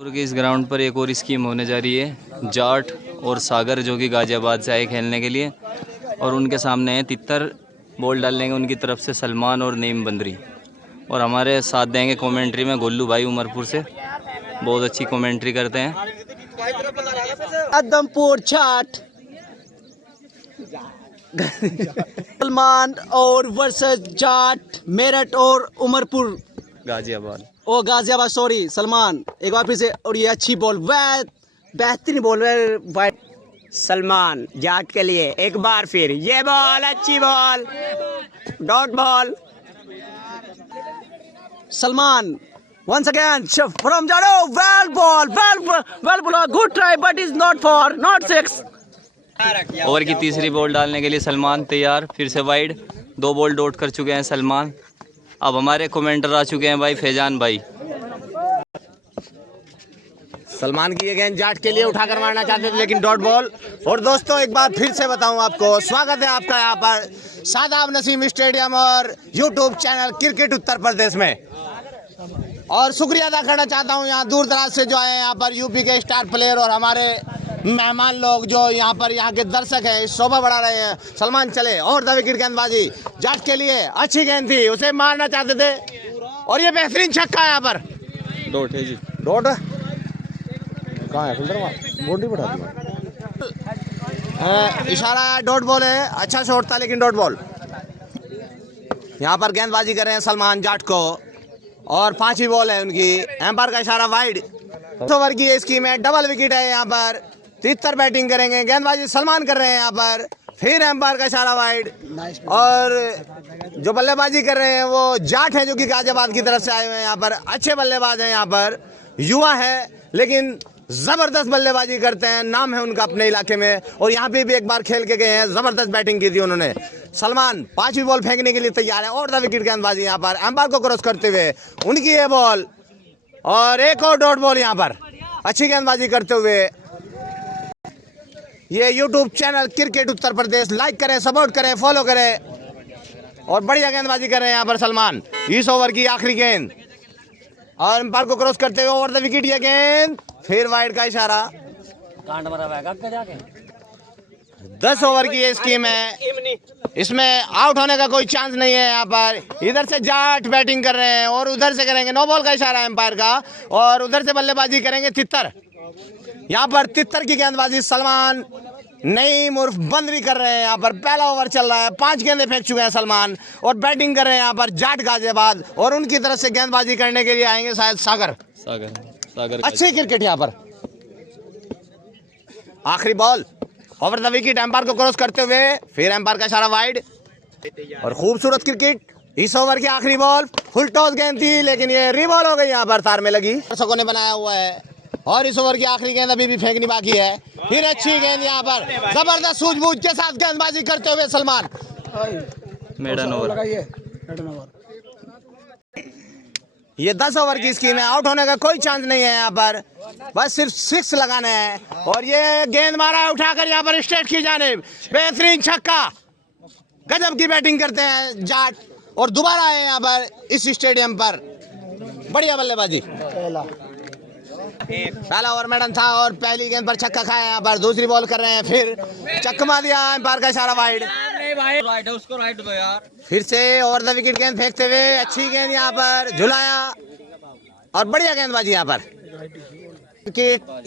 की इस ग्राउंड पर एक और स्कीम होने जा रही है। जाट और सागर जो कि गाजियाबाद से आए खेलने के लिए, और उनके सामने है तितर। बॉल डालेंगे उनकी तरफ से सलमान और नईम बंदरी, और हमारे साथ देंगे कमेंट्री में गोल्लू भाई उमरपुर से, बहुत अच्छी कमेंट्री करते हैं। आदमपुर जाट सलमान और वर्सेस जाट मेरठ और उमरपुर गाजियाबाद ओ गाजियाबाद। सॉरी सलमान, एक बार फिर से। और ये अच्छी बॉल, बेहतरीन बॉल है सलमान जाट के लिए। एक बार फिर ये बॉल, अच्छी ball, dot ball. Salman once again from Jado. Well ball, good try but is not six. Over की तीसरी बॉल डालने के लिए सलमान तैयार, फिर से वाइड। 2 बॉल डॉट कर चुके हैं सलमान। अब हमारे कमेंटर आ चुके हैं भाई फैजान भाई। सलमान की गेंद जाट के लिए उठाकर मारना चाहते थे लेकिन डॉट बॉल। और दोस्तों एक बात फिर से बताऊं आपको, स्वागत है आपका यहाँ पर शादाब नसीम स्टेडियम और YouTube channel cricket Uttar Pradesh में। और शुक्रिया अदा करना चाहता हूँ यहाँ दूर दराज से जो आए हैं यहाँ पर यूपी के स्टार प्लेयर और हमारे मेहमान लोग जो यहाँ पर यहाँ के दर्शक हैं, शोभा बढ़ा रहे हैं। सलमान चले और द विकेट गेंदबाजी जाट के लिए, अच्छी गेंद थी, उसे मारना चाहते थे और ये बेहतरीन छक्का है यहाँ पर। डॉट है जी, डॉट कहाँ है, बोर्ड नहीं बढ़ा दिया। इशारा है, डॉट बॉल है। अच्छा शॉट था लेकिन डॉट बॉल। यहाँ पर गेंदबाजी कर रहे हैं सलमान जाट को और 5वीं बॉल है उनकी। एम्पायर का इशारा वाइड। ओवर की ये स्कीम है, डबल विकेट है यहाँ पर। तितर बैटिंग करेंगे, गेंदबाजी सलमान कर रहे हैं यहाँ पर। फिर एम्पायर का इशारा वाइड। और जो बल्लेबाजी कर रहे हैं वो जाट है जो कि गाजियाबाद की तरफ से आए हुए हैं यहाँ पर। अच्छे बल्लेबाज हैं यहाँ पर, युवा है लेकिन जबरदस्त बल्लेबाजी करते हैं, नाम है उनका अपने इलाके में। और यहाँ पे भी एक बार खेल के गए हैं, जबरदस्त बैटिंग की थी उन्होंने। सलमान 5वीं बॉल फेंकने के लिए तैयार है और द विकेट गेंदबाजी यहाँ पर एम्पायर को क्रॉस करते हुए उनकी ये बॉल और एक और डॉट बॉल यहाँ पर। अच्छी गेंदबाजी करते हुए ये YouTube channel cricket Uttar Pradesh like करें, सपोर्ट करें, फॉलो करें। और बढ़िया गेंदबाजी कर रहे हैं यहाँ पर सलमान। इस ओवर की आखिरी गेंद और एम्पायर को क्रॉस करते हुए ओवर द विकेट ये गेंद, फिर वाइड का इशारा। 10 ओवर की ये स्कीम है, इसमें आउट होने का कोई चांस नहीं है यहाँ पर। इधर से जाट बैटिंग कर रहे हैं और उधर से करेंगे, नो बॉल का इशारा एम्पायर का। और उधर से बल्लेबाजी करेंगे तितर। यहाँ पर तितर की गेंदबाजी सलमान नईम उर्फ बंदरी कर रहे हैं यहाँ पर। पहला ओवर चल रहा है, 5 गेंदें फेंक चुके हैं सलमान और बैटिंग कर रहे हैं यहाँ पर जाट गाजियाबाद। और उनकी तरफ से गेंदबाजी करने के लिए आएंगे शायद सागर। अच्छी क्रिकेट यहाँ पर। आखिरी ball over the wicket, umpire को क्रॉस करते हुए फिर एम्पायर का इशारा वाइड। और खूबसूरत क्रिकेट। इस ओवर की आखिरी बॉल फुल टॉस गेंद थी लेकिन ये रिबॉल हो गई यहाँ पर, तार में लगी। दर्शकों ने बनाया हुआ है। और इस ओवर की आखिरी गेंद अभी भी फेंकनी बाकी है। फिर अच्छी गेंद यहाँ पर, जबरदस्त सूझबूझ के साथ गेंदबाजी करते हुए सलमान। Maiden over. ये 10 ओवर की स्कीम है, आउट होने का कोई चांस नहीं है यहाँ पर, बस सिर्फ 6 लगाने हैं। और ये गेंद मारा है उठाकर यहाँ पर स्ट्रेट की जानिब, बेहतरीन छक्का। गजब की बैटिंग करते हैं जाट और दोबारा आए यहाँ पर इस स्टेडियम पर। बढ़िया बल्लेबाजी। पहला ओवर मैडम था और पहली गेंद पर छक्का खाया यहाँ पर। दूसरी बॉल कर रहे हैं, फिर चकमा दिया, एम्पायर का इशारा वाइड। फिर से ओवर द विकेट गेंद फेंकते हुए अच्छी गेंद यहाँ पर झुलाया और बढ़िया गेंदबाजी यहाँ पर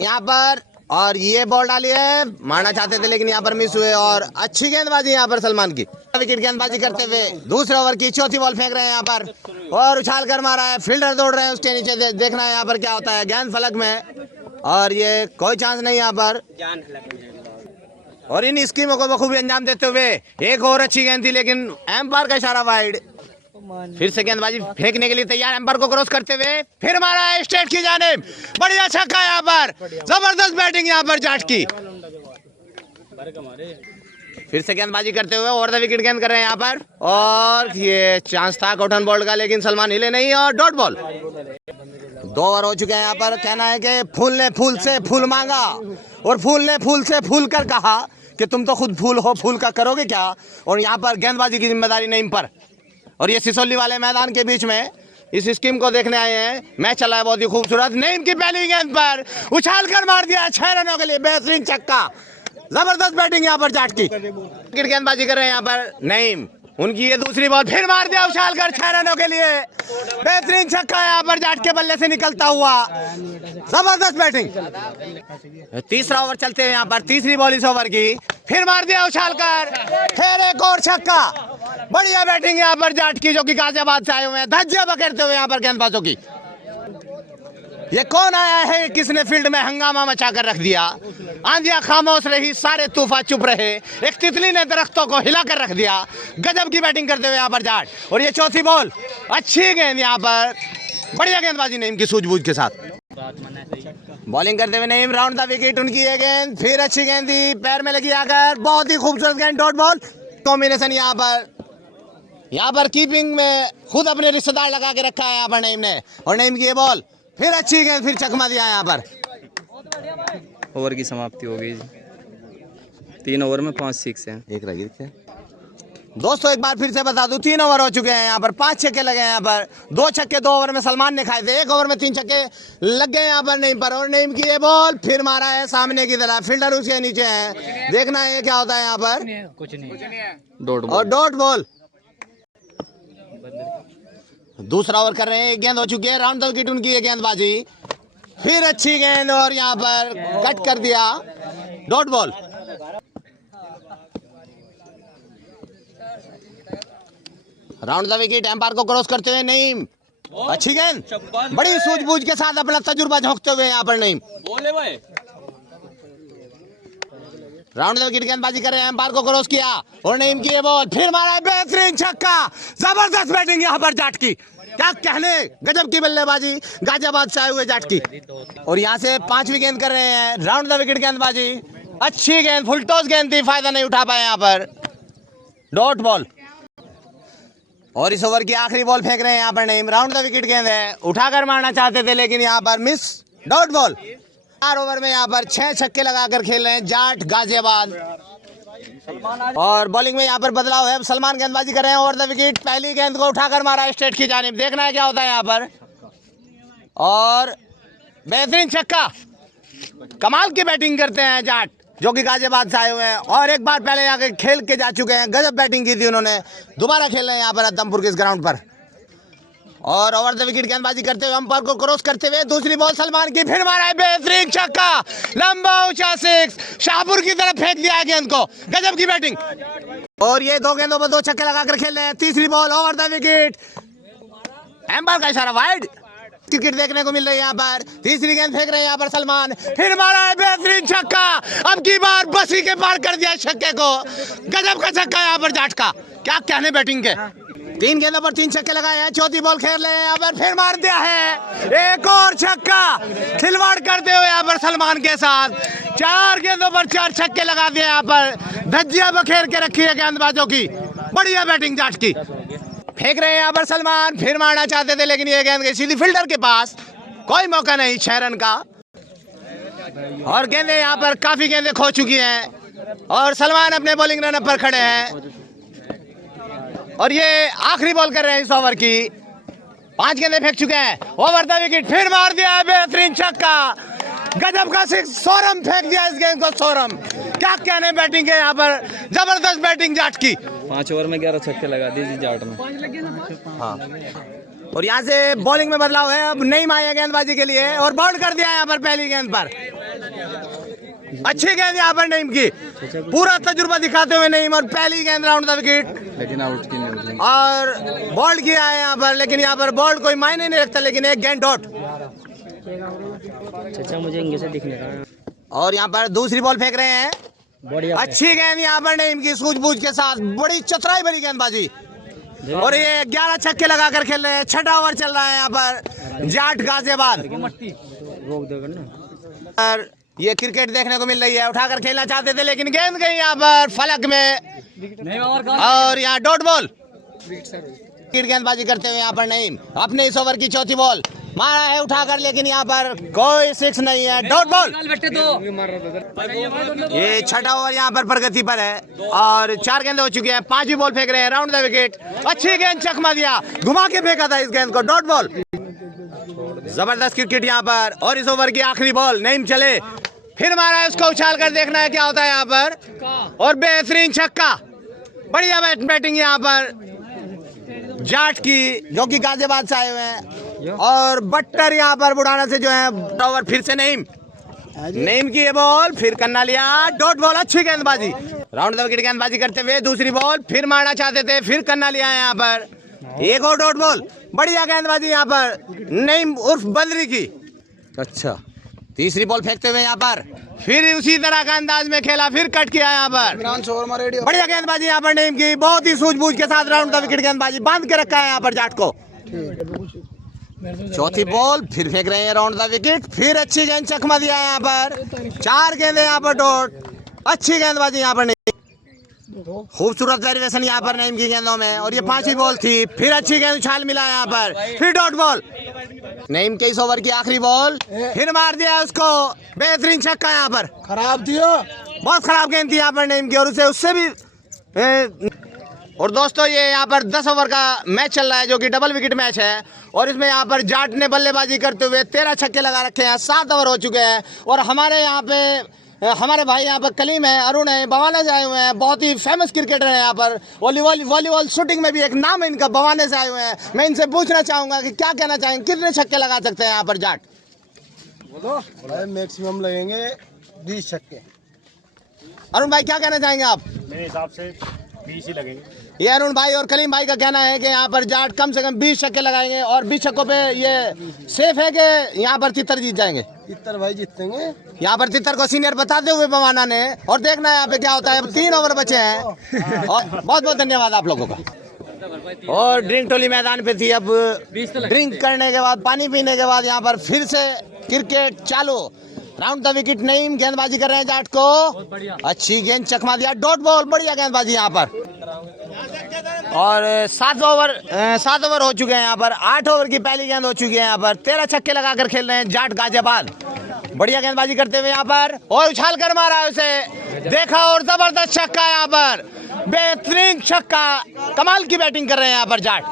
यहाँ पर। और ये बॉल डाली है, मारना चाहते थे लेकिन यहाँ पर मिस हुए। और अच्छी गेंदबाजी यहाँ पर सलमान की। विकेट गेंदबाजी करते हुए दूसरे ओवर की चौथी बॉल फेंक रहे हैं यहाँ पर और उछाल कर मारा है। फील्डर दौड़ रहे हैं उसके नीचे, देखना है यहाँ पर क्या होता है। गेंद फलक में और ये कोई चांस नहीं यहाँ पर। और इन स्कीमों को बखूबी अंजाम देते हुए एक और अच्छी गेंद थी लेकिन एम्पायर का इशारा वाइड। फिर से गेंदबाजी फेंकने के लिए तैयार, एम्पायर को क्रॉस करते हुए फिर मारा है स्ट्रेट की जानिब। बढ़िया छक्का यहाँ पर, जबरदस्त बैटिंग यहाँ पर जाट की। फिर से गेंदबाजी करते हुए ओवर द विकेट गेंद कर रहे हैं यहाँ पर। और ये चांस था कॉटन बॉल का लेकिन सलमान हिले नहीं और डॉट बॉल। 2 ओवर हो चुके हैं यहाँ पर। कहना है कि फूल ने फूल से फूल मांगा और फूल ने फूल से फूल कर कहा कि तुम तो खुद फूल हो, फूल का करोगे क्या। और यहाँ पर गेंदबाजी की जिम्मेदारी नईम पर। और ये सिसोली वाले मैदान के बीच में इस स्कीम को देखने आए हैं। मैच चला है बहुत ही खूबसूरत। नईम की पहली गेंद पर उछाल कर मार दिया 6 रनों के लिए बेहतरीन छक्का। जबरदस्त बैटिंग यहाँ पर जाट की। क्रिकेट गेंदबाजी कर रहे हैं यहाँ पर नईम। उनकी ये दूसरी बॉल फिर मार दिया उछाल कर 6 रनों के लिए बेहतरीन छक्का यहाँ पर जाट के बल्ले से निकलता हुआ। जबरदस्त बैटिंग। तीसरा ओवर चलते हुए यहाँ पर तीसरी बॉल इस ओवर की फिर मार दिया उछाल कर फिर एक और छक्का। बढ़िया बैटिंग यहाँ पर जाट की जो कि गाजियाबाद से आए हुए हैं धज्जियां पकड़ते हुए यहाँ पर गेंदबाजों की। ये कौन आया है किसने फील्ड में हंगामा मचा कर रख दिया। आंधियां खामोश रही, सारे तूफान चुप रहे, एक तितली ने दरख्तों को हिला कर रख दिया। गजब की बैटिंग करते हुए यहाँ पर जाट। और ये चौथी बॉल अच्छी गेंद यहाँ पर, बढ़िया गेंदबाजी नईम की सूझबूझ के साथ। बॉलिंग करते हुए नईम राउंड द विकेट। उनकी ये गेंद फिर अच्छी गेंद थी, पैर में लगी आकर बहुत ही खूबसूरत गेंद डॉट बॉल कॉम्बिनेशन। यहाँ पर कीपिंग में खुद अपने रिश्तेदार लगा के रखा है यहाँ पर नईम ने। और नईम की ये बॉल फिर अच्छी गेंद फिर चकमा दिया यहाँ पर। ओवर की समाप्ति हो गई जी। 3 ओवर में 5 6 हैं। एक रही थे दोस्तों, एक बार फिर से बता दूं 3 ओवर हो चुके हैं यहाँ पर। 5 छक्के लगे हैं यहाँ पर। 2 छक्के 2 ओवर में सलमान ने खाए थे। 1 ओवर में 3 छक्के लग गए यहाँ पर नईम पर। और नईम की ये बॉल फिर मारा है सामने की तरफ, फील्डर उसके नीचे है। देखना है क्या होता है यहाँ पर। कुछ नहीं, डॉट बॉल। दूसरा ओवर कर रहे हैं। एक गेंद हो चुकी है राउंड द विकेट उनकी ये गेंदबाजी फिर अच्छी गेंद और यहाँ पर कट कर दिया dot ball. Round the wicket umpire को क्रॉस करते हुए नईम। अच्छी गेंद बड़ी सूझबूझ के साथ अपना तजुर्बा झोंकते हुए यहाँ पर नईम। राउंड द विकेट गेंदबाजी कर रहे हैं, एम्पायर को क्रॉस किया और नईम की ये बॉल फिर मारा है बेहतरीन छक्का। जबरदस्त बैटिंग यहाँ पर जाट की, क्या कहने, गजब की बल्लेबाजी गाजियाबाद से आए हुए जाट की। और यहाँ से 5वीं गेंद कर रहे हैं राउंड द विकेट गेंदबाजी। अच्छी गेंद फुल टॉस गेंद थी, फायदा नहीं उठा पाए यहाँ पर डॉट बॉल। और इस ओवर की आखिरी बॉल फेंक रहे हैं यहाँ पर नईम। राउंड द विकेट गेंद है, उठाकर मारना चाहते थे लेकिन यहाँ पर मिस डॉट बॉल। 4 ओवर में यहाँ पर 6 छक्के लगाकर खेल रहे हैं जाट गाजियाबाद। और बॉलिंग में यहाँ पर बदलाव है, सलमान गेंदबाजी कर रहे हैं ओवर द विकेट। पहली गेंद को उठाकर मारा स्ट्रेट की जानिब, देखना है क्या होता है यहाँ पर। और बेहतरीन छक्का, कमाल की बैटिंग करते हैं जाट जो कि गाजियाबाद से आए हुए हैं। और एक बार पहले यहाँ खेल के जा चुके हैं, गजब बैटिंग की थी उन्होंने, दोबारा खेल रहे हैं यहाँ पर अदमपुर के इस ग्राउंड पर। और ओवर द विकेट गेंदबाजी करते हुए अंपायर को क्रॉस करते हुए दूसरी बॉल सलमान की फिर मारा है बेहतरीन छक्का, लंबा ऊंचा 6 शाहपुर की तरफ फेंक दिया है गेंद को। गजब की बैटिंग। और ये 2 गेंदों पर 2 छक्के लगाकर खेल रहे हैं। तीसरी ball over the wicket, umpire का इशारा वाइड। क्रिकेट देखने को मिल रही है यहाँ पर। तीसरी गेंद फेंक रहे हैं यहाँ पर सलमान, फिर मारा है बेहतरीन छक्का। अब की बार बसी के पार कर दिया छक्के को। गजब का छक्का यहाँ पर जाट का, क्या कहने बैटिंग के। 3 गेंदों पर 3 छक्के लगाए हैं। चौथी बॉल खेल रहे हैं यहाँ पर, फिर मार दिया है एक और छक्का। खिलवाड़ करते हुए यहाँ पर सलमान के साथ 4 गेंदों पर 4 छक्के लगा दिए यहाँ पर। धज्जियां बखेर के रखी है गेंदबाजों की, बढ़िया बैटिंग जाट की। फेंक रहे हैं यहाँ पर सलमान, फिर मारना चाहते थे लेकिन ये गेंद गई सीधी फील्डर के पास, कोई मौका नहीं 6 रन का। और गेंदें यहाँ पर काफी गेंदें खो चुकी हैं और सलमान अपने बॉलिंग रन पर खड़े हैं। और ये आखिरी बॉल कर रहे हैं इस ओवर की। 5 गेंदें फेंक चुके हैं, ओवर द विकेट फिर मार दिया है बेहतरीन छक्का। गजब का 6 सोरम फेंक दिया इस गेंद को, सोरम। क्या कहने बैटिंग है यहाँ पर, जबरदस्त बैटिंग जाट की। 5 ओवर में 11 छक्के लगा दिए जाट में। हाँ। और यहाँ से बॉलिंग में बदलाव है, अब नईम आए गेंदबाजी के लिए और बॉल कर दिया यहाँ पर पहली गेंद पर। अच्छी गेंद यहाँ पर नईम की, पूरा तजुर्बा दिखाते हुए नईम। और पहली गेंद राउंड द विकेट, लेकिन आउट की नहीं। और बॉल किया है यहाँ पर, लेकिन यहाँ पर बॉल कोई मायने नहीं रखता, लेकिन एक गेंद डॉट। चाचा मुझे इंग्लिश से दिखने का। और यहाँ पर दूसरी बॉल फेंक रहे हैं, अच्छी गेंद यहाँ पर नईम की सूझबूझ के साथ, बड़ी चतुराई भरी गेंदबाजी। और ये 11 छक्के लगाकर खेल रहे हैं। 6ठा ओवर चल रहा है यहाँ पर जाट गाजियाबाद। और ये क्रिकेट देखने को मिल रही है, उठाकर खेलना चाहते थे लेकिन गेंद गई यहाँ पर फलक में। और यहाँ डॉट बॉल, गेंदबाजी करते हुए यहाँ पर नईम। अपने इस ओवर की चौथी बॉल मारा है उठाकर, लेकिन यहाँ पर कोई सिक्स नहीं है। Dot ball. ये छठा ओवर यहाँ पर प्रगति पर है और 4 गेंद हो चुके हैं। 5 ही बॉल फेंक रहे हैं राउंड द विकेट। अच्छी गेंद चकमा दिया, घुमा के फेंका था इस गेंद को। Dot ball. जबरदस्त क्रिकेट यहाँ पर। और इस ओवर की आखिरी बॉल। नईम चले, फिर मारा है उसको, उछाल कर देखना है क्या होता है यहाँ पर। और बेहतरीन छक्का, बढ़िया बैटिंग यहाँ पर जाट की, जो कि गाजियाबाद से आए हुए हैं। और बट्टर यहाँ पर बुढ़ाना से जो है ओवर। फिर से नईम की ये बॉल, फिर करना लिया। Dot ball. अच्छी गेंदबाजी, राउंड द विकेट गेंदबाजी करते हुए। दूसरी बॉल, फिर मारना चाहते थे, फिर करना लिया है यहाँ पर। एक और डॉट बॉल। बढ़िया गेंदबाजी यहाँ पर नईम उर्फ बंदरी की। अच्छा, तीसरी बॉल फेंकते हुए यहाँ पर, फिर उसी तरह का अंदाज में खेला, फिर कट किया यहाँ पर। बढ़िया गेंदबाजी यहाँ पर नईम की, बहुत ही सूझबूझ के साथ राउंड द विकेट गेंदबाजी, बांध के रखा है यहाँ पर जाट को। चौथी बॉल, फिर फेंक रहे हैं राउंड द विकेट। फिर अच्छी गेंद चकमा दिया है यहाँ पर। 4 गेंदे यहाँ पर डॉट। अच्छी गेंदबाजी यहाँ पर नईम, खूबसूरत वेरिएशन यहाँ पर नईम की गेंदों में। और ये 5वीं बॉल थी, फिर अच्छी गेंद उछाल मिला यहाँ पर, फिर डॉट बॉल। नईम के इस ओवर की आखिरी बॉल, फिर मार दिया उसको। बेहतरीन छक्का यहाँ पर। खराब दियो, बहुत खराब गेंद थी यहाँ पर नईम की, और उससे भी और दोस्तों ये यहाँ पर 10 ओवर का मैच चल रहा है, जो कि डबल विकेट मैच है। और इसमें यहाँ पर जाट ने बल्लेबाजी करते हुए 13 छक्के लगा रखे हैं। 7 ओवर हो चुके हैं। और हमारे यहाँ पे हमारे भाई यहाँ पर कलीम है, अरुण है, बवाने से आए हुए हैं। बहुत ही फेमस क्रिकेटर है यहाँ पर। वॉलीबॉल शूटिंग में भी एक नाम है इनका, बवाने से आए हुए हैं। मैं इनसे पूछना चाहूँगा कि क्या कहना चाहेंगे, कितने छक्के लगा सकते हैं यहाँ पर जाट? मैक्सिमम लगेंगे 20 छक्के। अरुण भाई क्या कहना चाहेंगे आप? मेरे हिसाब से 20 ही लगेंगे। ये अरुण भाई और कलीम भाई का कहना है कि यहाँ पर जाट कम से कम 20 छक्के लगाएंगे। और 20 छक्कों पे ये सेफ है कि यहाँ पर तितर जीत जाएंगे? तितर भाई जीतेंगे। यहाँ पर तितर को सीनियर बताते हुए बवाना ने। और देखना है यहाँ पे क्या होता है। अब 3 ओवर बचे हैं। और बहुत बहुत धन्यवाद आप लोगों का। और ड्रिंक टोली मैदान पे थी। अब ड्रिंक करने के बाद, पानी पीने के बाद यहाँ पर फिर से क्रिकेट चालू। राउंड द विकेट नईम गेंदबाजी कर रहे हैं जाट को। अच्छी गेंद चकमा दिया। Dot ball. बढ़िया गेंदबाजी यहाँ पर। और 7 ओवर हो चुके हैं यहाँ पर। 8 ओवर की पहली गेंद हो चुकी है यहाँ पर। 13 छक्के लगाकर खेल रहे हैं जाट गाजियाबाद। बढ़िया गेंदबाजी करते हुए यहाँ पर, और उछाल कर मारा है उसे, देखा, और जबरदस्त छक्का यहाँ पर। बेहतरीन छक्का, कमाल की बैटिंग कर रहे हैं यहाँ पर जाट।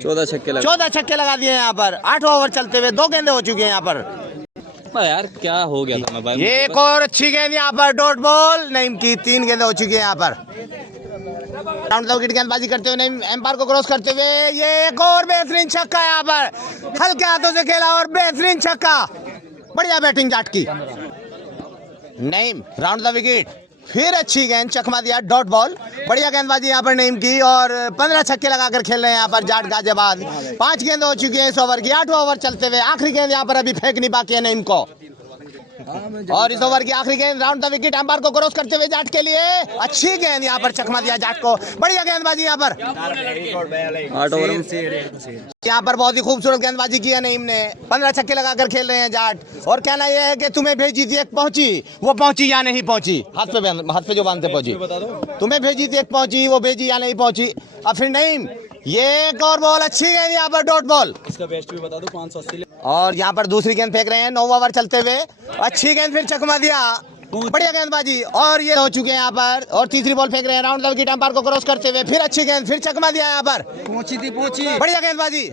14 छक्के लगा दिए यहाँ पर। 8 ओवर चलते हुए 2 गेंदे हो चुकी है यहाँ पर। यार क्या हो गया था मैं भाई। ये एक और अच्छी गेंद यहाँ पर, डॉट बॉल। नईम की 3 गेंदें हो चुकी है यहाँ पर। राउंड द विकेट गेंदबाजी करते हुए नईम एम्पायर को क्रॉस करते हुए, ये एक और बेहतरीन छक्का यहाँ पर। हल्के हाथों से खेला और बेहतरीन छक्का। बढ़िया बैटिंग जाट की। नईम राउंड द विकेट, फिर अच्छी गेंद चकमा दिया। Dot ball. बढ़िया गेंदबाजी यहाँ पर नईम की। और 15 छक्के लगाकर खेल रहे हैं यहाँ पर जाट गाजियाबाद। 5 गेंद हो चुकी है इस ओवर की। 8वां ओवर चलते हुए आखिरी गेंद यहाँ पर अभी फेंकनी बाकी है नईम को। और इस ओवर की आखिरी गेंद राउंड द विकेट एम्पायर को क्रॉस करते हुए जाट के लिए। अच्छी गेंद यहाँ पर चकमा दिया जाट को। बढ़िया गेंदबाजी यहाँ पर। 8 ओवर यहाँ पर बहुत ही खूबसूरत गेंदबाजी की है नईम ने। 15 छक्के लगाकर खेल रहे हैं जाट। और कहना यह है कि तुम्हें भेजी थी एक पहुंची, वो पहुंची या नहीं पहुंची। हाथ पे जो बांधते पहुंची। तुम्हें भेजी थी एक पहुंची, वो भेजी या नहीं पहुंची। अब फिर नईम, ये एक और बॉल। अच्छी गेंद यहाँ पर, डॉट बॉल। इसका बेस्ट भी बता दो, 580। और यहाँ पर दूसरी गेंद फेंक रहे हैं 9वां ओवर चलते हुए। अच्छी गेंद, फिर चकमा दिया। बढ़िया गेंदबाजी। और ये हो चुके हैं यहाँ पर। और तीसरी बॉल फेंक रहे हैं राउंड द विकेट एम्पायर को क्रॉस करते हुए। फिर अच्छी गेंद, फिर चकमा दिया यहाँ पर। पहुंची थी, पहुंची। बढ़िया गेंदबाजी।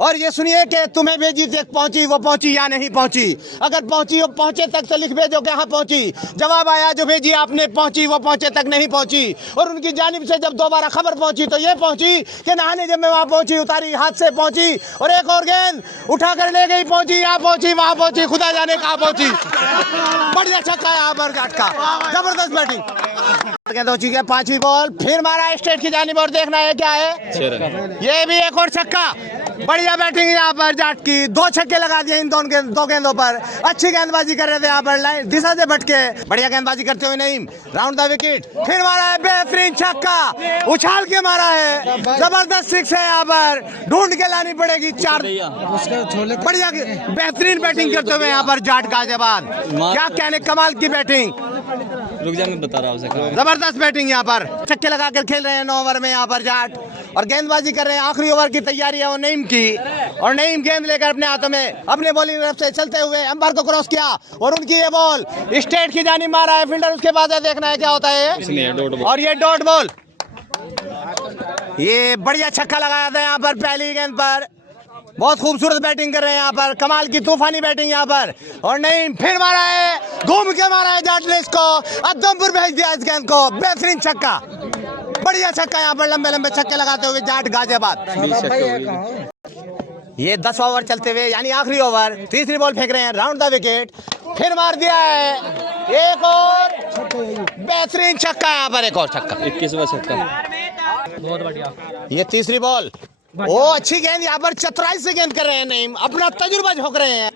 और ये सुनिए कि तुम्हें भेजी थी एक पहुंची, वो पहुंची या नहीं पहुंची। अगर पहुंची हो, पहुंचे तक तो लिख भेजो कि हाँ पहुंची। जवाब आया जो भेजी आपने पहुंची, वो पहुंचे तक नहीं पहुंची। और उनकी जानिब से जब दोबारा खबर पहुंची तो ये पहुंची कि नहाने जब मैं वहां पहुंची, उतारी हाथ से पहुंची। और एक और गेंद उठा कर ले गई, पहुंची, यहाँ पहुंची, वहां पहुंची, खुदा जाने कहाँ पहुंची। बढ़िया छक्का यहाँ पर जाट का। जबरदस्त बैटिंग। गेंद हो चुकी है 5वीं बॉल। फिर मारा स्टेट की जानिब और देखना है क्या है। ये भी एक और छक्का। बढ़िया बैटिंग यहाँ पर जाट की। 2 छक्के लगा दिए इन 2 गेंदों पर। अच्छी गेंदबाजी कर रहे थे यहाँ पर, लाइन दिशा से भटके। बढ़िया गेंदबाजी करते हुए नईम राउंड द विकेट, फिर मारा है बेहतरीन छक्का। उछाल के मारा है। जबरदस्त 6 है यहाँ पर। ढूंढ के लानी पड़ेगी 4। बढ़िया बेहतरीन बैटिंग करते हुए यहाँ पर जाट गाजियाबाद। क्या कहने, कमाल की बैटिंग। रुक जा, मैं बता रहा हूँ। जबरदस्त बैटिंग यहाँ पर। छक्के लगाकर खेल रहे हैं 9 ओवर में यहाँ पर जाट। और गेंदबाजी कर रहे हैं। आखिरी ओवर की तैयारी है वो नईम की, और नईम गेंद लेकर अपने हाथों में अपने बॉलिंग तरफ से चलते हुए एम्पायर को क्रॉस किया, और उनकी ये बॉल स्ट्रेट की जानी मारा है फील्डर, उसके बाद देखना है क्या होता है। और ये डॉट बॉल, ये बढ़िया छक्का लगाया था यहाँ पर पहली गेंद पर। बहुत खूबसूरत बैटिंग कर रहे हैं यहाँ पर, कमाल की तूफानी बैटिंग यहाँ पर। और नहीं, फिर मारा है, घूम के मारा है जाट ने इसको, अदमपुर भेज दिया इस गेंद को। बेहतरीन छक्का, बढ़िया छक्का यहाँ पर, लंबे लंबे छक्के लगाते हुए जाट गाजियाबाद। ये 10 ओवर चलते हुए यानी आखिरी ओवर, तीसरी बॉल फेंक रहे हैं राउंड द विकेट, फिर मार दिया है एक और बेहतरीन छक्का यहाँ पर, एक और छक्का, 21वां छक्का। बहुत बढ़िया। ये तीसरी बॉल, ओ अच्छी गेंद यहाँ पर, चतुराई से गेंद कर रहे हैं नईम, अपना तजुर्बा झोंक रहे हैं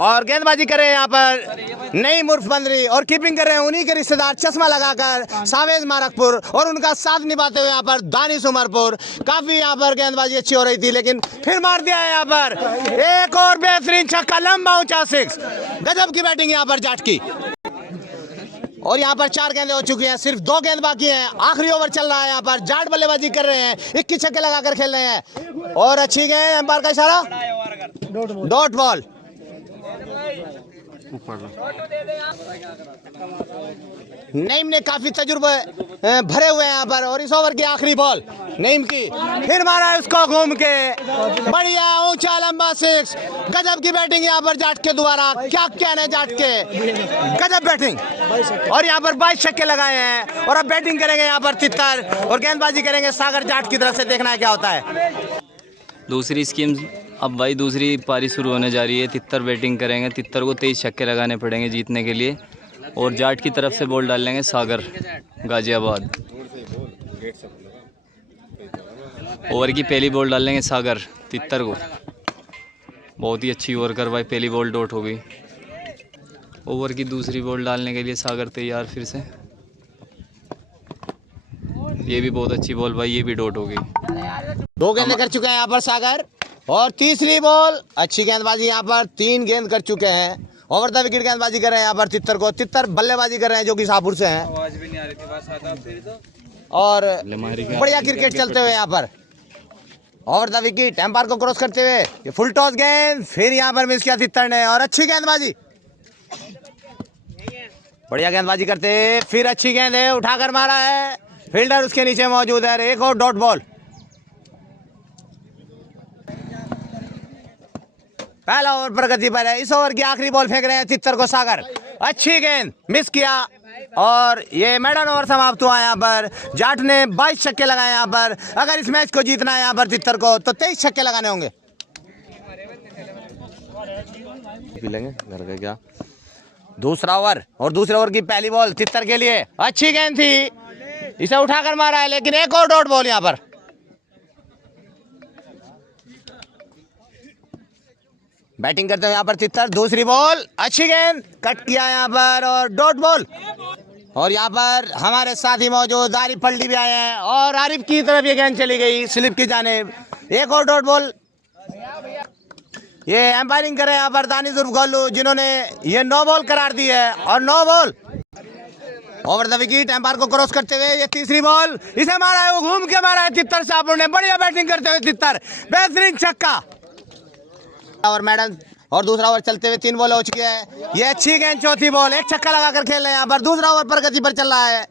और गेंदबाजी कर रहे हैं यहाँ पर नईम उर्फ बंदरी, और कीपिंग कर रहे हैं उन्हीं के रिश्तेदार चश्मा लगाकर सावेज मारकपुर, और उनका साथ निभाते हुए यहाँ पर दानिश उमरपुर। काफी यहाँ पर गेंदबाजी अच्छी हो रही थी, लेकिन फिर मार दिया है यहाँ पर एक और बेहतरीन छक्का, लंबा ऊंचा 6। गजब की बैटिंग यहाँ पर जाट की। और यहाँ पर 4 गेंदें हो चुकी हैं, सिर्फ 2 गेंद बाकी हैं, आखिरी ओवर चल रहा है। यहाँ पर जाट बल्लेबाजी कर रहे हैं, 21 छक्के लगाकर खेल रहे हैं, और अच्छी गेंद, एम्पायर का इशारा डॉट बॉल। नईम ने काफी तजुर्बे भरे हुए हैं यहाँ पर, और इस ओवर की आखिरी बॉल नईम की, फिर मारा है उसको घूम के, बढ़िया ऊंचा लंबा 6। गजब की बैटिंग यहाँ पर जाट के द्वारा, क्या कहने जाट के, गजब बैटिंग। और यहाँ पर 22 छक्के लगाए हैं, और अब बैटिंग करेंगे यहाँ पर तितर, और गेंदबाजी करेंगे सागर जाट की तरफ से, देखना है क्या होता है। दूसरी स्कीम अब भाई, दूसरी पारी शुरू होने जा रही है। तितर बैटिंग करेंगे, तितर को 23 छक्के लगाने पड़ेंगे जीतने के लिए, और जाट की तरफ से बॉल डालेंगे सागर गाजियाबाद। ओवर की पहली बॉल डालेंगे सागर तितर को, बहुत ही अच्छी ओवर कर भाई, पहली बॉल डॉट हो गई। ओवर की दूसरी बॉल डालने के लिए सागर तैयार फिर से, ये भी बहुत अच्छी बॉल भाई, ये भी डॉट हो गई। 2 गेंदें कर चुके हैं यहाँ पर सागर, और तीसरी बॉल, अच्छी गेंदबाजी यहाँ पर, 3 गेंद कर चुके हैं, ओवर द विकेट गेंदबाजी कर रहे हैं यहाँ पर तितर को। तितर बल्लेबाजी कर रहे हैं जो कि शाहपुर से हैं, और बढ़िया क्रिकेट चलते हुए यहाँ पर ओवर द विकेट, एम्पायर को क्रॉस करते हुए ये फुल टॉस गेंद, फिर यहाँ पर मिस किया तितर ने, और अच्छी गेंदबाजी, बढ़िया गेंदबाजी करते, फिर अच्छी गेंद है, उठाकर मारा है, फील्डर उसके नीचे मौजूद है, एक और डॉट बॉल। पहला ओवर प्रगति पर है, इस ओवर की आखिरी बॉल फेंक रहे हैं तितर को सागर, अच्छी गेंद, मिस किया, और ये मेडन ओवर समाप्त हुआ। यहाँ पर जाट ने 22 छक्के लगाए यहाँ पर, अगर इस मैच को जीतना है यहाँ पर तितर को, तो 23 छक्के लगाने होंगे। लेंगे घर का क्या, दूसरा ओवर, और दूसरे ओवर की पहली बॉल तितर के लिए, अच्छी गेंद थी, इसे उठाकर मारा है, लेकिन एक और डॉट बॉल यहाँ पर। बैटिंग करते हुए यहाँ पर तितर, दूसरी बॉल, अच्छी गेंद, कट किया यहाँ पर, और डॉट बॉल। और यहाँ पर हमारे साथी मौजूद आरिफ पल्टी भी आए हैं, और आरिफ की तरफ ये गेंद चली गई स्लिप की जानिब, एक और डॉट बॉल। ये एम्पायरिंग करे यहाँ पर दानिश उर्फ गोलू, जिन्होंने ये 9 बॉल करार दी है, और 9 ball over the wicket, umpire को क्रॉस करते हुए ये तीसरी बॉल, इसे मारा है, वो घूम के मारा है तितर शाहपुर ने, बढ़िया बैटिंग करते हुए तितर, बेहतरीन छक्का। और मैडम, और दूसरा ओवर चलते हुए 3 बॉल हो चुकी है, ये अच्छी गेंद, चौथी बॉल, 1 छक्का लगाकर खेल रहे हैं यहाँ पर, दूसरा ओवर प्रगति पर चल रहा है,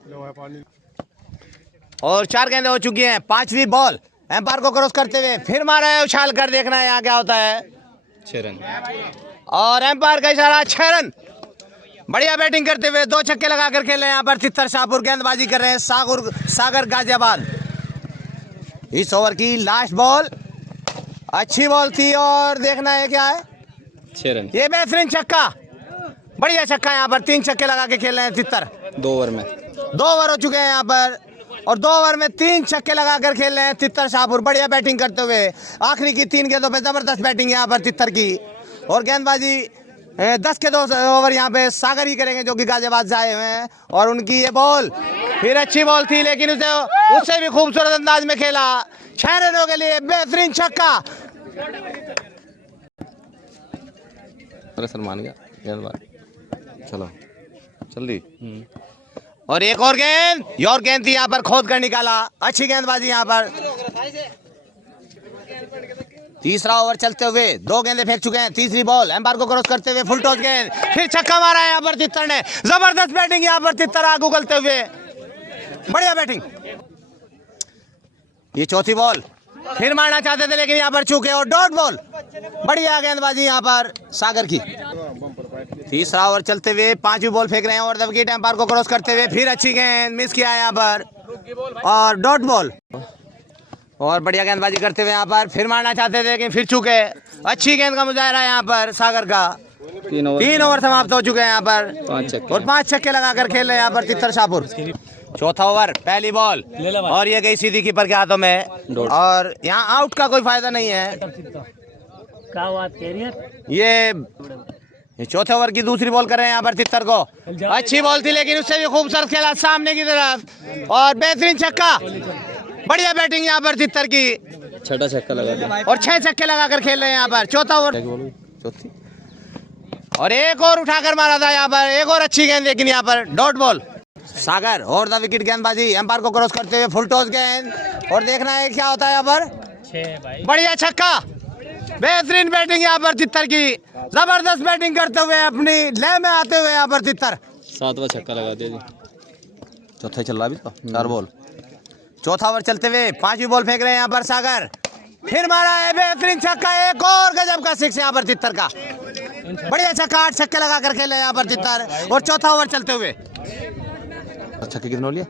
और 4 गेंदें हो चुकी हैं, 5वीं बॉल, एम्पायर को क्रॉस करते हुए फिर मारा है, उछाल कर, देखना है यहाँ क्या होता है। 6 रन, और एम्पायर का इशारा 6 रन, बढ़िया बैटिंग करते हुए 2 छक्के लगाकर खेल रहे हैं यहाँ पर तितर शाहपुर, गेंदबाजी कर रहे हैं सागर गाजियाबाद। इस ओवर की लास्ट बॉल, अच्छी बॉल थी, और देखना है क्या है, 6 रन, ये बेहतरीन छक्का, बढ़िया छक्का यहाँ पर, 3 छक्के लगा के खेल रहे हैं तितर। 2 ओवर में 2 ओवर हो चुके हैं यहाँ पर, और 2 ओवर में 3 छक्के लगाकर खेल रहे हैं तितर शाहपुर, बढ़िया बैटिंग करते हुए। आखिरी की 3 गेंदों पे जबरदस्त बैटिंग यहाँ पर तितर की, और गेंदबाजी 10 के 2 ओवर यहाँ पे सागर ही करेंगे जो कि गाजियाबाद से आए हुए हैं, और उनकी ये बॉल, फिर अच्छी बॉल थी, लेकिन उससे भी खूबसूरत अंदाज में खेला, 6 रनों के लिए बेहतरीन छक्का। सलमान का गेंदबाज, चलो जल्दी, और एक और गेंद, योर गेंद थी यहाँ पर, खोद कर निकाला, अच्छी गेंदबाजी यहाँ पर। तीसरा ओवर चलते हुए 2 गेंदे फेंक चुके हैं, तीसरी बॉल, एम्पायर को क्रॉस करते हुए फुल टॉस गेंद, फिर छक्का मारा है यहाँ पर तितर ने, जबरदस्त बैटिंग यहाँ पर तितर आग उगलते हुए, बढ़िया बैटिंग। ये चौथी बॉल, फिर मारना चाहते थे लेकिन यहाँ पर चूके और डॉट बॉल, बढ़िया गेंदबाजी यहाँ पर सागर की। तीसरा ओवर चलते हुए 5वीं बॉल फेंक रहे हैं और विकेट, एम्पायर को क्रॉस करते हुए फिर अच्छी गेंद, मिस किया यहाँ पर और डॉट बॉल, और बढ़िया गेंदबाजी करते हुए यहाँ पर फिर मारना चाहते थे लेकिन फिर चूके। अच्छी गेंद का मुजाहरा यहाँ पर सागर का। 3 ओवर समाप्त हो चुके हैं यहाँ पर और 5 छक्के लगाकर खेल रहे हैं यहाँ पर तितर शाहपुर। चौथा ओवर, पहली बॉल और ये गई सीधी कीपर के हाथों में और यहाँ आउट का कोई फायदा नहीं है। क्या बात कह रही है? ये चौथे ओवर की दूसरी बॉल कर रहे हैं यहाँ पर तितर को। अच्छी बॉल थी लेकिन उससे भी खूबसूरत खेला सामने की तरफ और बेहतरीन छक्का, बढ़िया बैटिंग यहाँ पर तितर की। 6 छक्का लगा दिया और 6 छक्के लगाकर खेल रहे हैं यहाँ पर। चौथा ओवर और एक और उठाकर मारा था यहाँ पर, एक और अच्छी गेंद लेकिन यहाँ पर डॉट बॉल। सागर और द विकेट गेंदबाजी, एम्पायर को क्रॉस करते हुए फुल टॉस गेंद और देखना है क्या होता है यहाँ पर। बढ़िया छक्का, बेहतरीन बैटिंग यहाँ पर तितर की, जबरदस्त बैटिंग करते हुए अपनी लय में आते हुए यहाँ पर तितर। 7वां छक्का लगा दिया जी। चौथा चल रहा अभी तो 4 बॉल। चौथा ओवर चलते हुए 5वीं बॉल फेंक रहे हैं यहाँ पर सागर, फिर मारा है बेहतरीन छक्का, एक और गजब का 6 यहाँ पर तितर का, बढ़िया छक्का, 8 छक्के लगाकर खेले यहाँ पर तितर। और चौथा ओवर चलते हुए छक्के कितने लिया,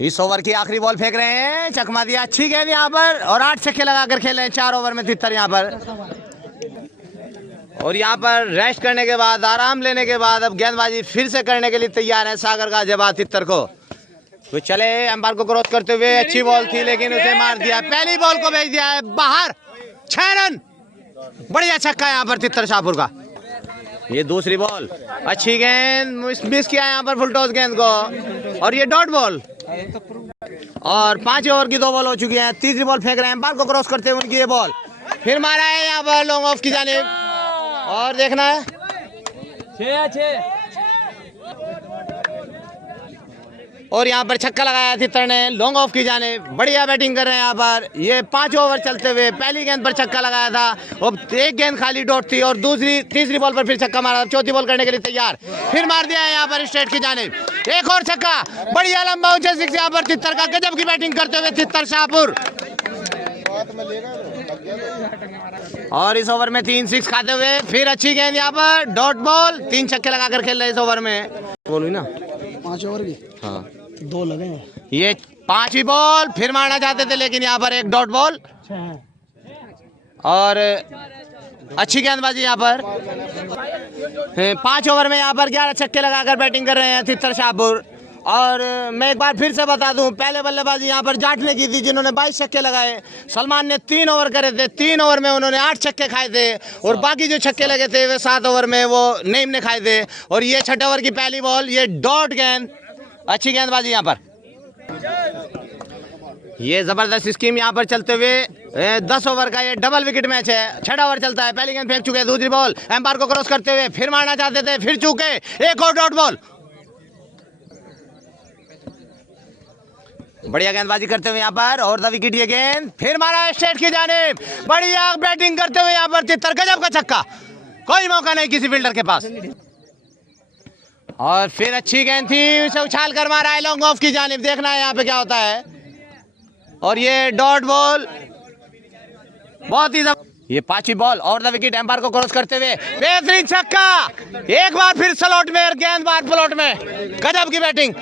इस ओवर की आखिरी बॉल फेंक रहे हैं, चकमा दिया, अच्छी गेंद यहाँ पर और 8 छक्के लगाकर खेले हैं 4 ओवर में तितर यहाँ पर। और यहाँ पर रेस्ट करने के बाद, आराम लेने के बाद अब गेंदबाजी फिर से करने के लिए तैयार है सागर का जवाब तितर को। तो चले, एम्पायर को क्रॉस करते हुए अच्छी बॉल थी लेकिन उसे मार दिया, पहली बॉल को भेज दिया है बाहर, 6 रन, बढ़िया छक्का यहाँ पर तितर शाहपुर का। ये दूसरी बॉल, अच्छी गेंद, मिस किया यहाँ पर फुल टॉस गेंद को और ये डॉट बॉल। और 5 ओवर की 2 बॉल हो चुकी हैं, तीसरी बॉल फेंक रहे हैं, एम्पायर को क्रॉस करते हुए उनकी ये बॉल, फिर मारा है यहाँ पर लॉन्ग ऑफ की जानिब और देखना है 6 और यहाँ पर छक्का लगाया तितर ने लॉन्ग ऑफ की जाने, बढ़िया बैटिंग कर रहे हैं यहाँ पर। ये 5 ओवर चलते हुए पहली गेंद पर छक्का लगाया था और 1 गेंद खाली डॉट थी और तीसरी बॉल पर फिर छक्का मारा, चौथी बॉल करने के लिए तैयार, फिर मार दिया है यहाँ पर स्ट्रेट की जाने, एक और छक्का, बढ़िया लंबा ऊंचा 6 यहाँ पर तितर का, गजब की बैटिंग करते हुए तितर शाहपुर। और इस ओवर में 3 6 खाते हुए फिर अच्छी गेंद यहाँ पर डॉट बॉल, 3 छक्के लगाकर खेल रहे इस ओवर में। बोलू ना 5 ओवर की हाँ 2 लगे हैं। ये 5वीं बॉल, फिर मारना चाहते थे लेकिन यहाँ पर एक डॉट बॉल और अच्छी गेंदबाजी यहाँ पर। 5 ओवर में यहाँ पर 11 छक्के लगाकर बैटिंग कर रहे हैं तितर शाहपुर। और मैं एक बार फिर से बता दूं, पहले बल्लेबाजी यहाँ पर जाट ने की थी जिन्होंने 22 छक्के लगाए, सलमान ने 3 ओवर करे थे, 3 ओवर में उन्होंने 8 छक्के खाए थे और बाकी जो छक्के लगे थे वे 7 ओवर में वो नईम ने खाए थे। और ये 6 ओवर की पहली बॉल, ये डॉट गेंद, अच्छी गेंदबाजी यहाँ पर। ये जबरदस्त स्कीम यहाँ पर चलते हुए 10 ओवर का ये डबल विकेट मैच है। 6 ओवर चलता है, पहली गेंद फेंक चुके हैं, दूसरी बॉल एम्पायर को क्रॉस करते हुए फिर मारना चाहते थे, फिर चूके, एक और डॉट बॉल, बढ़िया गेंदबाजी करते हुए यहाँ पर और द विकेट ये गेंद, फिर मारा स्ट्रेट की जानिब, बढ़िया बैटिंग करते हुए यहाँ पर तितर, गजब का छक्का, कोई मौका नहीं किसी फील्डर के पास। और फिर अच्छी गेंद थी, उसे उछाल कर मारा है लॉन्ग ऑफ की जानिब, देखना है यहाँ पे क्या होता है। और ये डॉट बॉल, बहुत ही ये 5वीं बॉल और द विकेट, एम्पायर को क्रॉस करते हुए बेहतरीन छक्का, एक बार फिर स्लॉट में और गेंदबाज प्लॉट में, गजब की बैटिंग,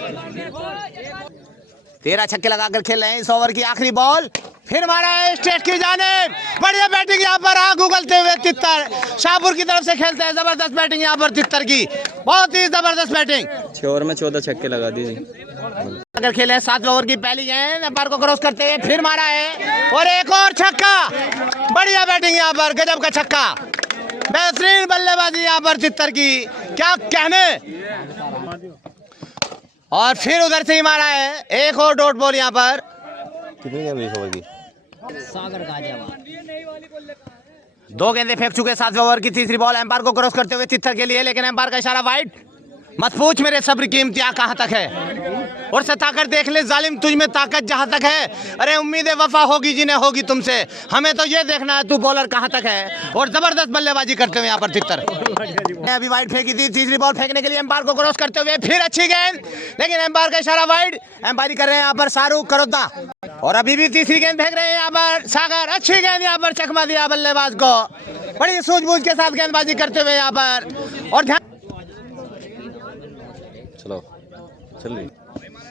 13 छक्के लगाकर खेल रहे हैं इस ओवर की आखिरी बॉल, फिर मारा है स्ट्रेट की जानिब, बढ़िया बैटिंग यहाँ पर, आग उगलते हुए तितर शाहपुर की तरफ से खेलते हैं, जबरदस्त बैटिंग यहाँ पर तितर की, बहुत ही जबरदस्त बैटिंग। 6 ओवर में 14 छक्के लगा दिए अगर खेले हैं 7 ओवर की पहली गेंद, एम्पायर को क्रॉस करते हुए फिर मारा है और एक और छक्का, बढ़िया बैटिंग यहाँ पर, गजब का छक्का, बेहतरीन बल्लेबाजी यहाँ पर तितर की, क्या कहने। और फिर उधर से ही मारा है एक और डॉट बॉल यहाँ पर। कितनी गेंद इस ओवर की? सागर का जवाब 2 गेंदे फेंक चुके 7वें ओवर की तीसरी बॉल, एम्पायर को क्रॉस करते हुए तितर के लिए, लेकिन एम्पायर का इशारा वाइड, मत पूछ मेरे सब्र की इम्तिया कहाँ तक है, और सताकर देख ले जालिम तुझ में ताकत जहाँ तक है। अरे उम्मीद वफा होगी जिन्हें होगी तुमसे, हमें तो ये देखना है तू बॉलर कहाँ तक है। और जबरदस्त बल्लेबाजी करते हुए यहाँ पर तितर अभी वाइड फेंकी थी, तीसरी बॉल फेंकने के लिए एम्पायर को क्रॉस करते हुए फिर अच्छी गेंद, लेकिन एम्पायर का इशारा वाइड। एम्पायरी कर रहे हैं यहाँ पर शाहरुख करोदा, और अभी भी तीसरी गेंद फेंक रहे हैं यहाँ पर सागर। अच्छी गेंद यहाँ पर चकमा दिया बल्लेबाज को, बड़ी सूझबूझ के साथ गेंदबाजी करते हुए यहाँ पर। और ध्यान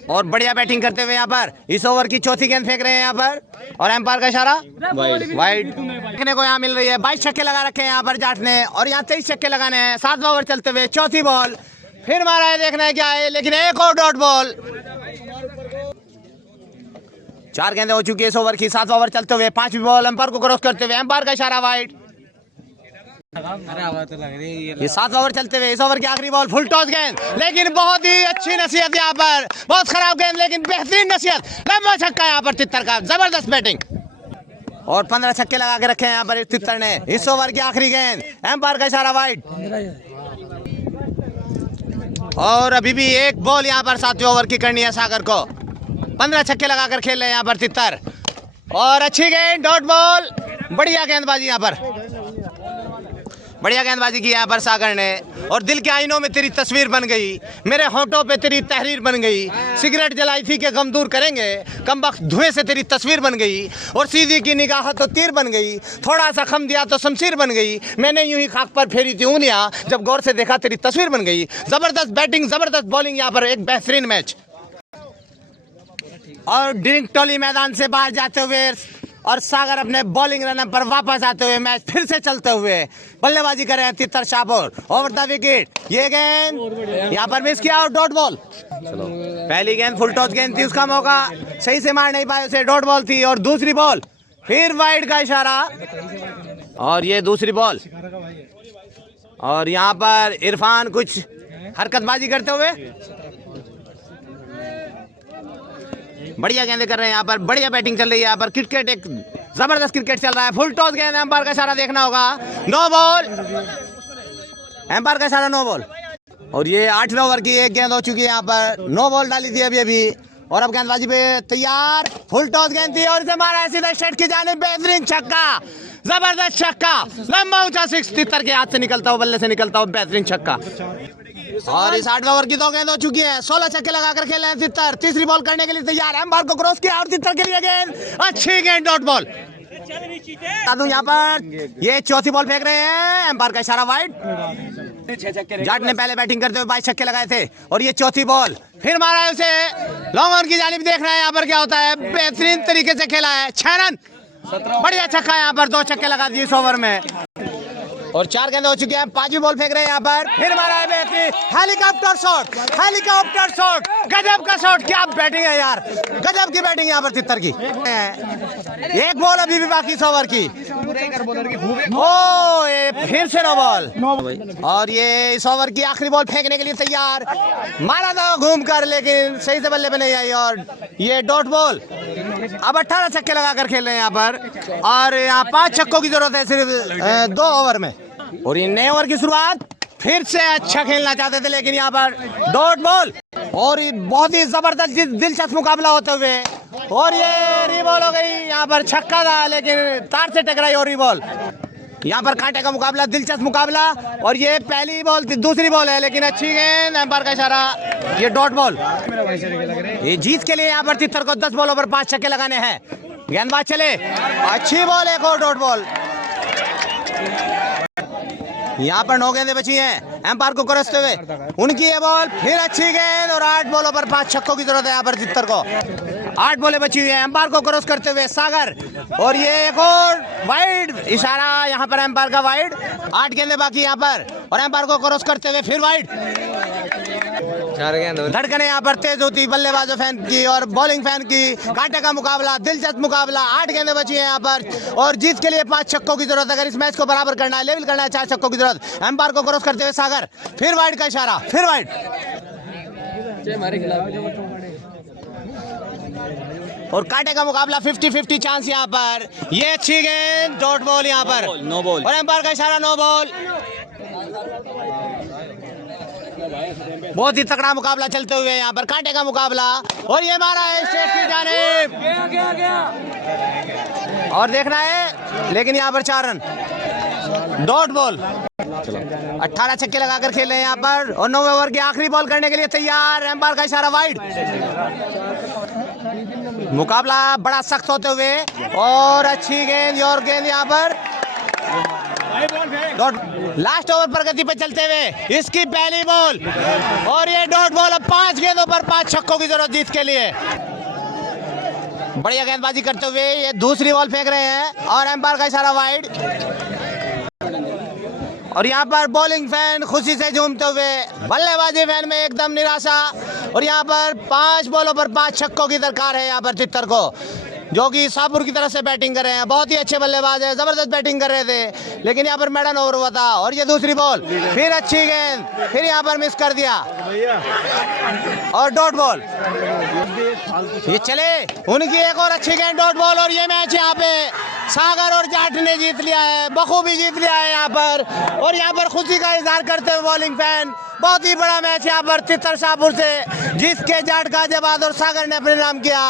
और बढ़िया बैटिंग करते हुए यहाँ पर इस ओवर की चौथी गेंद फेंक रहे हैं यहाँ पर, और एम्पायर का इशारा वाइड देखने को यहाँ मिल रही है। 22 छक्के लगा रखे हैं यहाँ पर जाट ने, और यहाँ 23 छक्के लगाने हैं। 7वां ओवर चलते हुए चौथी बॉल फिर मारा है, देखना है क्या है, लेकिन एक और डॉट बॉल। 4 गेंदें हो चुकी है इस ओवर की। 7वां ओवर चलते हुए 5वीं बॉल एम्पायर को क्रॉस करते हुए एम्पायर का इशारा वाइड। ये 7वां ओवर चलते हुए इस ओवर की आखिरी बॉल फुल टॉस गेंद, लेकिन बहुत ही अच्छी नसीहत यहाँ पर, बहुत खराब गेंद लेकिन बेहतरीन नसीहत। लंबा छक्का यहाँ पर तितर का, जबरदस्त बैटिंग, और 15 छक्के लगा के रखे हैं यहाँ पर तितर ने। इस ओवर की आखिरी गेंद एम्पायर का इशारा वाइड, और अभी भी एक बॉल यहाँ पर 7वें ओवर की करनी है सागर को। 15 छक्के लगाकर खेल रहे हैं यहाँ पर तितर, और अच्छी गेंद डॉट बॉल। बढ़िया गेंदबाजी यहाँ पर, बढ़िया गेंदबाजी की यहाँ पर सागर ने, और दिल के आईनों में तेरी तस्वीर बन गई, मेरे होंठों पे तेरी तहरीर बन गई। सिगरेट जलाई थी के गम दूर करेंगे, कमबख्त धुएं से तेरी तस्वीर बन गई, और सीधी की निगाह तो तीर बन गई, थोड़ा सा खम दिया तो शमशीर बन गई। मैंने यूं ही खाक पर फेरी थी उंगलियां, जब गौर से देखा तेरी तस्वीर बन गई। जबरदस्त बैटिंग, जबरदस्त बॉलिंग यहाँ पर, एक बेहतरीन मैच। और डिंग टोली मैदान से बाहर जाते हुए और सागर अपने बॉलिंग रन पर वापस आते हुए मैच फिर से चलते हुए बल्लेबाजी कर रहे हैं तितर शाहपुर। ओवर द विकेट, ये गेंद यहाँ पर मिस किया और डॉट बॉल। पहली गेंद फुल टॉस गेंद थी, उसका मौका सही से मार नहीं पाए उसे, डॉट बॉल थी। और दूसरी बॉल फिर वाइड का इशारा, और ये दूसरी बॉल, और यहाँ पर इरफान कुछ हरकतबाजी करते हुए बढ़िया गेंदे कर रहे हैं यहाँ पर, बढ़िया बैटिंग चल रही है यहाँ पर। क्रिकेट एक जबरदस्त क्रिकेट चल रहा है। फुल टॉस गेंद, एम्पायर का इशारा देखना होगा, नो बॉल, एम्पायर का इशारा नो बॉल। और ये 8वें ओवर की एक गेंद हो चुकी है यहाँ पर, नो बॉल डाली थी अभी, और अब गेंदबाजी पे तैयार। फुल टॉस गेंद थी और इसे मारा है सीधा स्ट्रेट की जाने, बेहतरीन छक्का, जबरदस्त छक्का, लंबा ऊंचा 6 तितर के हाथ से निकलता हो, बल्ले से निकलता हो, बेहतरीन छक्का। और इस 8वें ओवर की 2 गेंद हो चुकी है। 16 छक्के लगाकर खेले हैं तितर। तीसरी बॉल करने के लिए तैयार, एम्पायर को क्रॉस किया और तितर के लिए गेंद, अच्छी गेंद, डॉट बॉल। यहाँ पर ये चौथी बॉल फेंक रहे हैं, एम्पायर का इशारा वाइड। जाट ने पहले बैटिंग करते हुए 22 छक्के लगाए थे, और ये चौथी बॉल फिर मारा है उसे लॉन्ग ऑन की जानिब। देखना है यहाँ पर क्या होता है, बेहतरीन तरीके से खेला है, 6 रन, बढ़िया छक्का यहाँ पर, 2 छक्के लगा दिए इस ओवर में। और 4 गेंद हो चुके हैं। 5वीं बॉल फेंक रहे हैं यहाँ पर, फिर मारा है बेहतरीन हेलीकॉप्टर शॉट, हेलीकॉप्टर शॉट, गजब का शॉट, क्या बैटिंग है यार, गजब की बैटिंग यहाँ पर तितर की। एक बॉल अभी भी बाकी इस ओवर की, ओ ये फिर से नो बॉल। और ये इस ओवर की आखिरी बॉल फेंकने के लिए तैयार, मारा था घूम कर, लेकिन सही से बल्ले पे नहीं आई, और ये डॉट बॉल। अब 18 छक्के लगाकर खेल रहे हैं यहाँ पर, और यहाँ 5 छक्कों की जरूरत है सिर्फ 2 ओवर में। और ये नए ओवर की शुरुआत फिर से अच्छा खेलना चाहते थे, लेकिन यहाँ पर डॉट बॉल, और ये बहुत ही जबरदस्त दिलचस्प मुकाबला होते हुए, और ये रीबॉल हो गई यहाँ पर, छक्का था लेकिन तार से टकराई और रीबॉल। यहाँ पर कांटे का मुकाबला, दिलचस्प मुकाबला, और ये पहली बॉल दूसरी बॉल है, लेकिन अच्छी गेंद, एम्पायर का इशारा, ये डॉट बॉल। ये जीत के लिए यहाँ पर तितर को 10 बॉलों पर 5 छक्के लगाने हैं। गेंदबाज चले, अच्छी बॉल, एक और डॉट बॉल। यहाँ पर 9 गेंदें बची हैं, एम्पायर को क्रॉसते हुए उनकी ये बॉल, फिर अच्छी गेंद, और 8 बॉलों पर 5 छक्कों की जरूरत है यहाँ पर तितर को। 8 बॉलें बची हुई है, एम्पायर को क्रॉस करते हुए सागर, और ये एक और वाइड इशारा यहाँ पर, एम्पायर का वाइड। 8 गेंदें बाकी यहाँ पर, और एम्पायर को क्रॉस करते हुए फिर वाइड। धड़कने यहाँ पर तेज होती बल्लेबाजों फैन की और बॉलिंग फैन की, कांटे का मुकाबला, दिलचस्प मुकाबला। 8 गेंदें बची हैं यहाँ पर, और जीत के लिए 5 छक्कों की जरूरत है। अगर इस मैच को बराबर करना है, लेवल करना है, 4 छक्कों की जरूरत। एम्पायर को क्रॉस करते हुए सागर, फिर वाइड का इशारा, फिर वाइड। और कांटे का मुकाबला, 50-50 चांस यहाँ पर। ये अच्छी गेंद, डॉट बॉल यहाँ पर, नो बॉल, और एम्पायर का इशारा नो बॉल। बहुत ही तगड़ा मुकाबला चलते हुए यहाँ पर कांटे का मुकाबला, और ये मारा है स्टेट की जानिब, और देखना है लेकिन यहाँ पर 4 रन, डॉट बॉल। 18 छक्के लगाकर खेल रहे हैं यहाँ पर, और 9वें ओवर की आखिरी बॉल करने के लिए तैयार। एम्पायर का इशारा वाइड। मुकाबला बड़ा सख्त होते हुए, और अच्छी गेंद, और गेंद यहाँ पर डॉट। लास्ट ओवर प्रगति पे चलते हुए इसकी पहली बॉल, और ये डॉट बॉल। अब 5 गेंदों पर 5 छक्कों की जरूरत जीत के लिए। बढ़िया गेंदबाजी करते हुए ये दूसरी बॉल फेंक रहे हैं, और एम्पायर का इशारा वाइड। और यहाँ पर बॉलिंग फैन खुशी से झूमते हुए, बल्लेबाजी फैन में एकदम निराशा। और यहाँ पर 5 बॉलों पर 5 छक्कों की दरकार है यहाँ पर तितर को, जो कि शाहपुर की तरफ से बैटिंग कर रहे हैं। बहुत ही अच्छे बल्लेबाज है, जबरदस्त बैटिंग कर रहे थे, लेकिन यहाँ पर मैडन ओवर हुआ था। और ये दूसरी बॉल, फिर अच्छी गेंद, फिर यहाँ पर मिस कर दिया, और डॉट बॉल। ये चले उनकी एक और अच्छी गेंद, डॉट बॉल। और ये मैच यहाँ पे सागर और जाट ने जीत लिया है, बखूबी जीत लिया है यहाँ पर। और यहाँ पर खुशी का इजहार करते हुए बॉलिंग फैन, बहुत ही बड़ा मैच यहाँ पर तितर शाहपुर से जीत के जाट गाजियाबाद और सागर ने अपने नाम किया।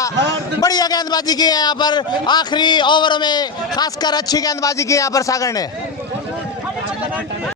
बढ़िया गेंदबाजी की है यहाँ पर आखिरी ओवरों में, खासकर अच्छी गेंदबाजी की यहाँ पर सागर ने।